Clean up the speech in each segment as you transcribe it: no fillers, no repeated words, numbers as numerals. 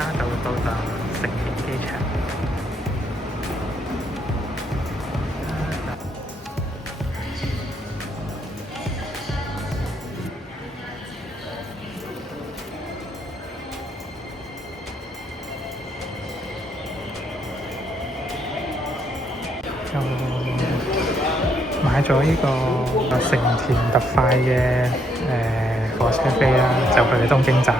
家就到達成田機場。就買咗呢個成田特快嘅火車飛啦，就去東京站。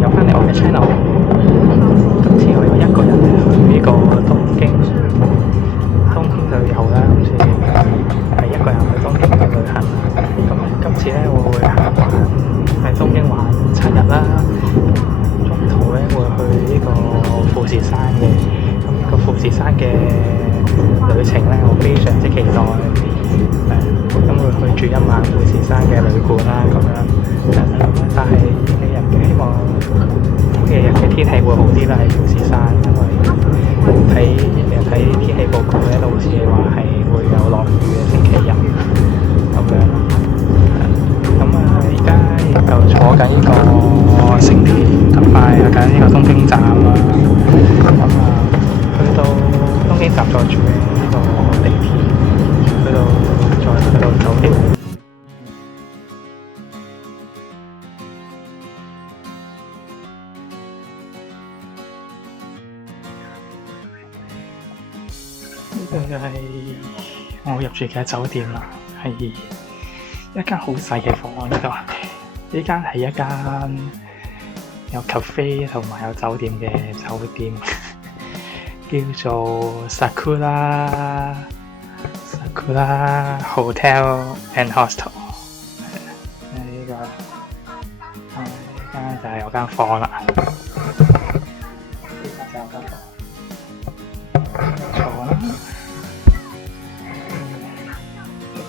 有翻嚟我嘅 channel， 今次我有一個人去呢個東京旅遊啦，今次係一個人去東京去旅行。咁今次咧我會喺東京玩7日啦，中途咧會去呢個富士山嘅。咁呢個富士山嘅旅程咧，我非常之期待。咁會去住1晚富士山嘅旅館啦，咁樣。但係希望日嘅天氣會好啲啦，喺富士山，因為睇天氣報告咧，都好似話係會有落雨嘅星期日咁樣。而家就坐緊呢個成田特快去緊呢個東京站啦。去到東京站再轉呢個地鐵，再去到酒店。呢個就係我入住嘅酒店啦，係一間好細嘅房。呢間係一間有 cafe 同埋有酒店嘅酒店，叫做 Sakura Hotel and Hostel。呢間就係我間房啦。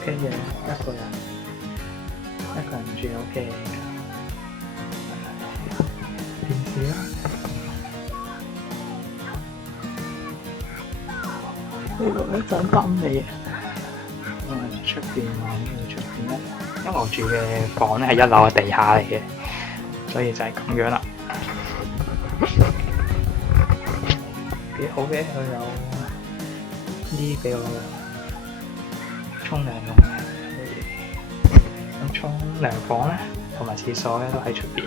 OK 嘅，一個人住 OK 嘅。電視啦，呢個一陣燈嚟。出邊咧，因為我住嘅房咧係1樓嘅地下嚟嘅，所以就係咁樣啦。幾好嘅，佢有呢俾我沖涼用嘅。咁沖涼房咧同埋廁所咧都喺出邊。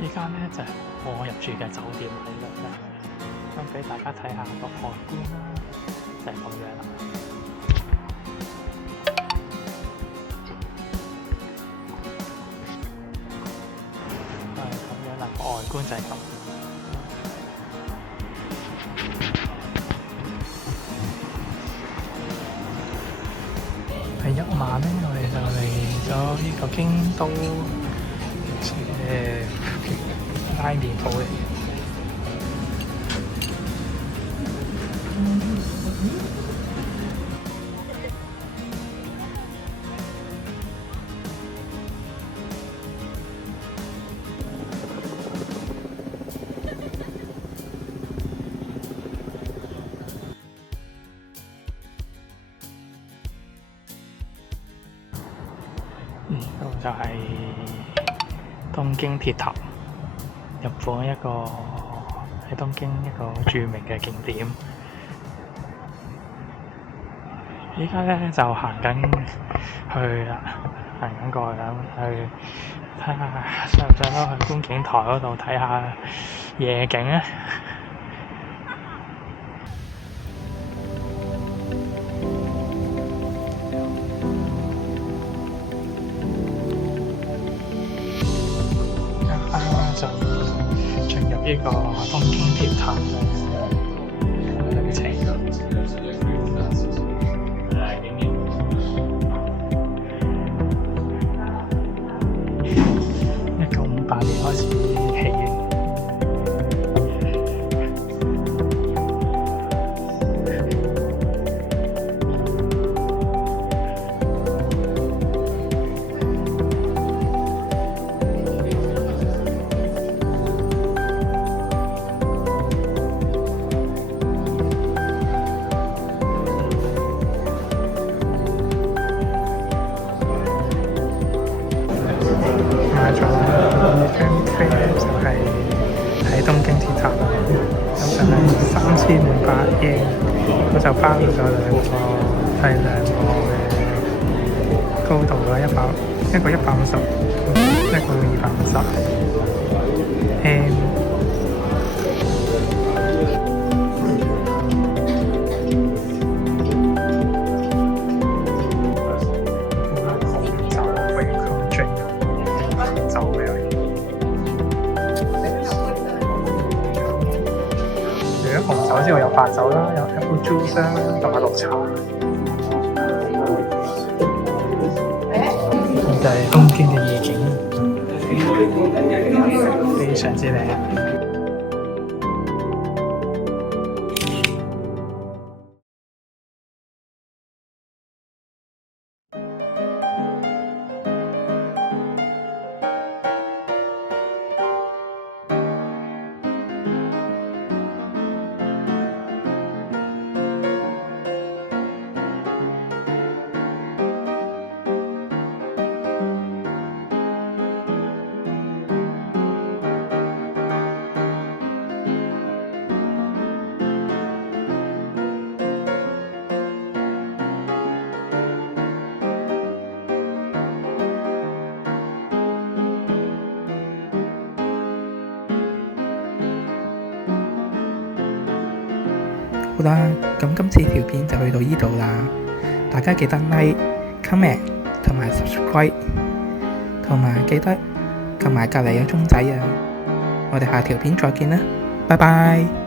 依間咧就係我入住嘅酒店嚟嘅，咁俾大家睇下個外觀啦，就係咁樣啦。咁樣啦，個外觀就係咁。第1晚咧，我哋就嚟咗呢個京都拉麵鋪嚟嘅。呢度就係東京鐵塔，日本一個喺東京一個著名嘅景點。依家咧就行緊去啦，行緊過去啦，去睇下上唔上到去觀景台嗰度睇下夜景咧。就進入呢個東京鐵塔嘅旅程。8英，我就包咗兩個嘅高度啦，一個150，一個250。紅酒之外有白酒啦，有 apple juice 啦，同埋綠茶。就係東京嘅夜景，非常之靚。好啦，咁今次條片就去到呢度啦，大家記得 like、comment 同埋 subscribe， 同埋記得撳埋隔離嘅鐘仔啊！我哋下條片再見啦，拜拜。